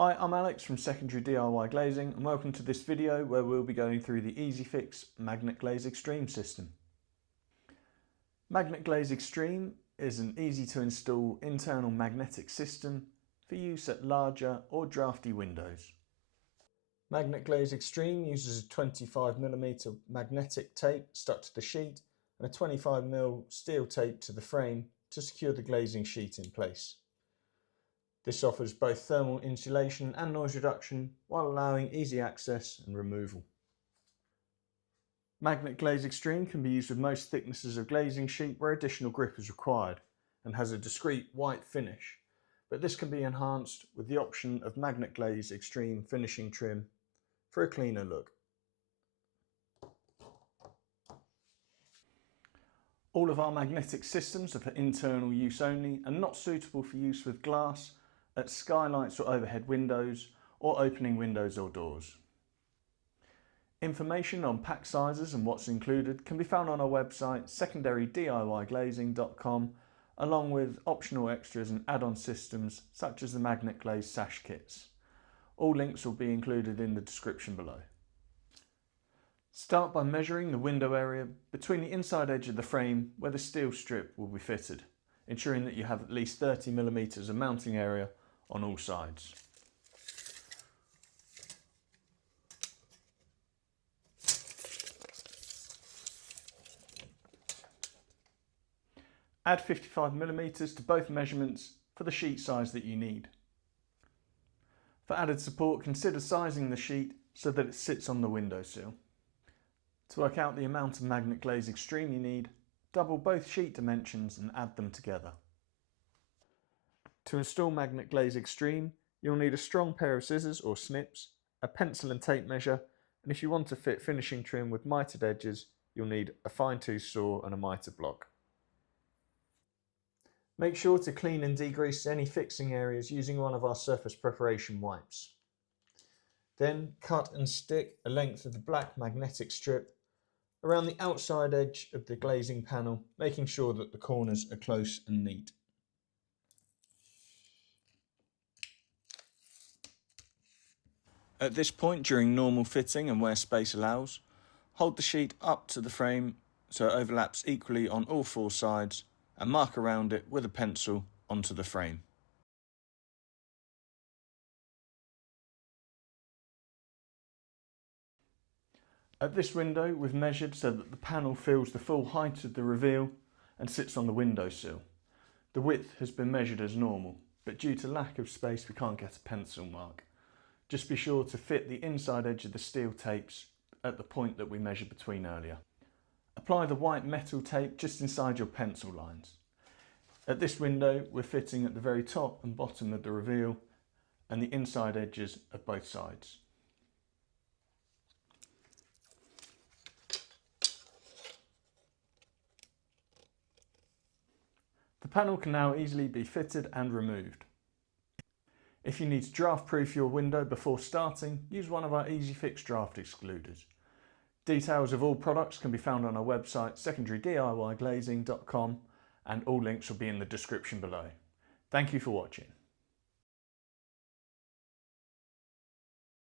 Hi, I'm Alex from Secondary DIY Glazing and welcome to this video where we'll be going through the Easyfix Magnetglaze Extreme system. Magnetglaze Extreme is an easy to install internal magnetic system for use at larger or draughty windows. Magnetglaze Extreme uses a 25mm magnetic tape stuck to the sheet and a 25mm steel tape to the frame to secure the glazing sheet in place. This offers both thermal insulation and noise reduction while allowing easy access and removal. Magnetglaze Extreme can be used with most thicknesses of glazing sheet where additional grip is required and has a discreet white finish, but this can be enhanced with the option of Magnetglaze Extreme finishing trim for a cleaner look. All of our magnetic systems are for internal use only and not suitable for use with glass at skylights or overhead windows or opening windows or doors. Information on pack sizes and what's included can be found on our website secondarydiyglazing.com, along with optional extras and add-on systems such as the Magnetglaze sash kits. All links will be included in the description below. Start by measuring the window area between the inside edge of the frame where the steel strip will be fitted, ensuring that you have at least 30mm of mounting area on all sides. Add 55mm to both measurements for the sheet size that you need. For added support, consider sizing the sheet so that it sits on the windowsill. To work out the amount of Magnetglaze Extreme you need, double both sheet dimensions and add them together. To install Magnetglaze Extreme, you'll need a strong pair of scissors or snips, a pencil and tape measure, and if you want to fit finishing trim with mitered edges, you'll need a fine-tooth saw and a miter block. Make sure to clean and degrease any fixing areas using one of our surface preparation wipes. Then cut and stick a length of the black magnetic strip around the outside edge of the glazing panel, making sure that the corners are close and neat. At this point, during normal fitting and where space allows, hold the sheet up to the frame so it overlaps equally on all four sides and mark around it with a pencil onto the frame. At this window, we've measured so that the panel fills the full height of the reveal and sits on the windowsill. The width has been measured as normal, but due to lack of space we can't get a pencil mark. Just be sure to fit the inside edge of the steel tapes at the point that we measured between earlier. Apply the white metal tape just inside your pencil lines. At this window, we're fitting at the very top and bottom of the reveal and the inside edges of both sides. The panel can now easily be fitted and removed. If you need to draft proof your window before starting, use one of our Easyfix draft excluders. Details of all products can be found on our website secondarydiyglazing.com and all links will be in the description below. Thank you for watching.